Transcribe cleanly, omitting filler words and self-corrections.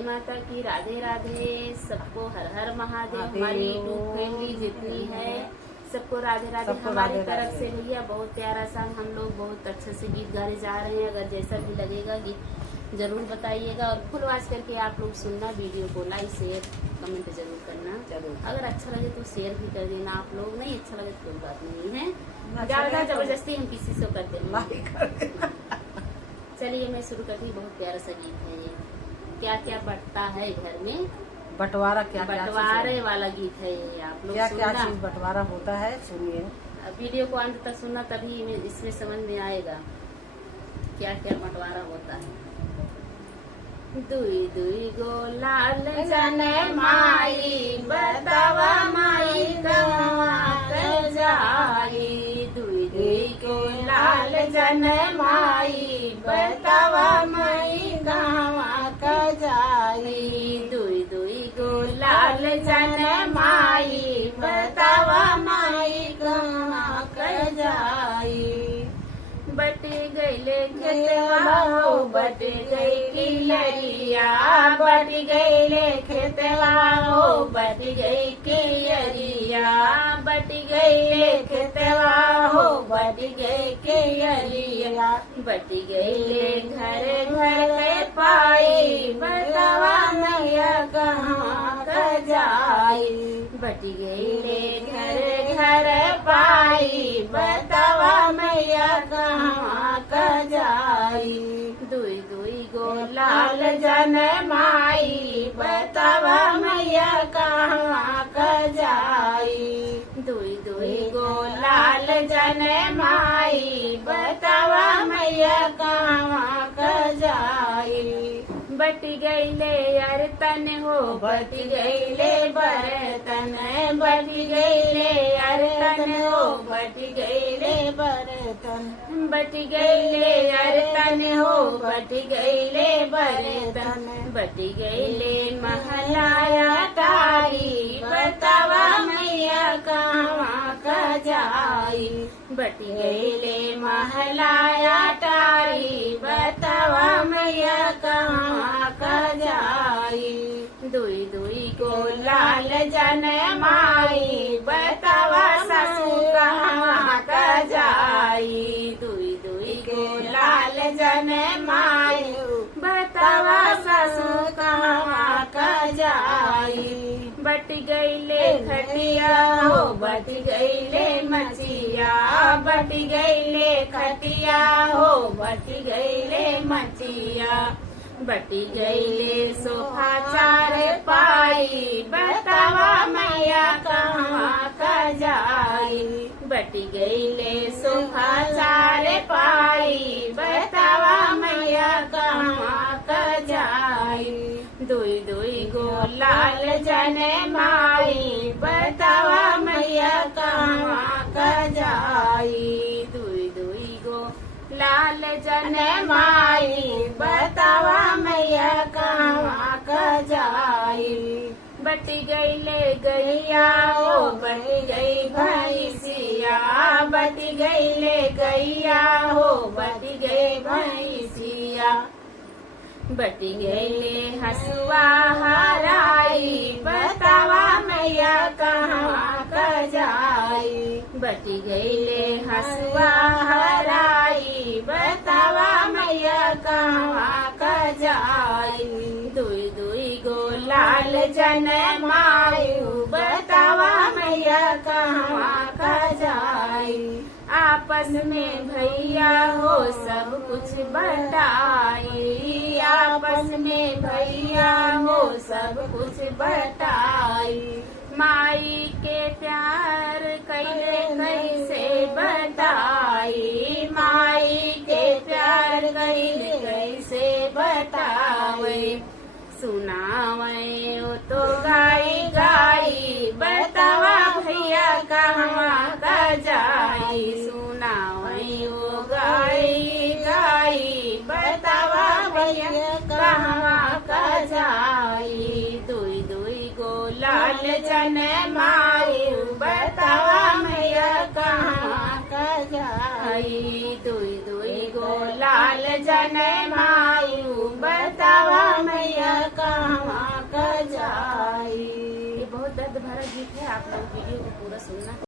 जय माता की, राधे राधे। सबको हर हर महादेव। हमारी यूट्यूब फैमिली जितनी है सबको राधे राधे। हमारी तरफ से भैया बहुत प्यारा सा हम लोग बहुत अच्छे से गीत गाने जा रहे हैं। अगर जैसा भी लगेगा गीत जरूर बताइएगा और फुल आवाज करके आप लोग सुनना। वीडियो को लाइक शेयर कमेंट जरूर करना। अगर अच्छा लगे तो शेयर भी कर देना आप लोग। नहीं अच्छा लगे तो कोई बात नहीं है, ज्यादा जबरदस्ती हम किसी से करते हैं। चलिए मैं शुरू करती हूँ। बहुत प्यारा सा गीत है ये। क्या क्या बटता है घर में, बंटवारा क्या बंटवारे वाला गीत है ये। आप लोग क्या क्या चीज बंटवारा होता है सुनिए। वीडियो को अंत तक सुनना तभी इसमें समझ में आएगा क्या क्या बंटवारा होता है। दुई दुई गो लाल जन माई बतावा माई कहाँ कर जाई। दुई दुई गो लाल जन माई बतावा माई कहाँ कर जाई। दुई दुई गो लाल जन माई बतावा माई कहाँ कर जाई। बट गईले खेतवा हो बट गई कियरिया, बट गईले खेतवा हो बट गई कियरिया, बट गईले खेतवा हो बट गई कियरिया, बट गईले घर घर के पाई बतावा मैया कहाँ कर जाई। बट गईले घर घर पाई बतावा मैया कहाँ कर जाई। दुई दुई गो लाल जन माई बतावा मैया कहाँ कर जाई। दुई दुई गो लाल जन माई बतावा मैया कहाँ कर जाई। बट गईले अरतन हो बट गईले बरतन, बट गईले अरतन हो बट गईले बरतन, बट गईले अरतन हो बट गईले बरतन, बट गईले महलाया तारी बतावा मैया कहाँ का जाई। बट गईले महलाया तारी बतावा मैया कहाँ का जाई। दुई दुई को लाल जन माई बतावा सासू कहाँ का जाई। दुई दुई को लाल जन माई बतावा सासू कहाँ का जाई। बट गईले खटिया हो बट गईले मचिया, बट गईले खटिया हो बट गईले मचिया, बट गईले सोफा चार पाई बतावा मैया कहाँ का जाई। बट गईले सोफा चार पाई बतावा मैया कहाँ का जाई। दुई दुई गो लाल जन माई बतावा मैया कहाँ का जाई। दुई दुई गो लाल जन माई बतावा मैया कहाँ का जाई। बट गईले गैया हो बट गई भैंसिया, बट गईले गैया हो बट गई भैंसिया, बट गईले हसुआ हराई बतावा मैया कहाँ का जाई। बट गईले हसुआ हराई बतावा मैया कहाँ का जाई। दुई दुई गो लाल जन माई बतावा मैया कहाँ का जाई। आपस में भैया हो सब कुछ बटाई, आपस में भैया हो सब कुछ बटाई। माई के प्यार कैसे कैसे बताई, माई के प्यार कैसे कैसे बतावे। सुनावे ओ तो गाई गाई बतावा भैया कहाँ का जाई। सुनावे ओ गाई गाई बतावा भैया कहाँ का जाई। दुई दुई गो लाल जन माई बतावा मैया कहाँ का जाई। दुई दुई गो लाल जन माई बतावा मैया कहाँ भरा गीत है, आप लोग वीडियो को पूरा सुनना।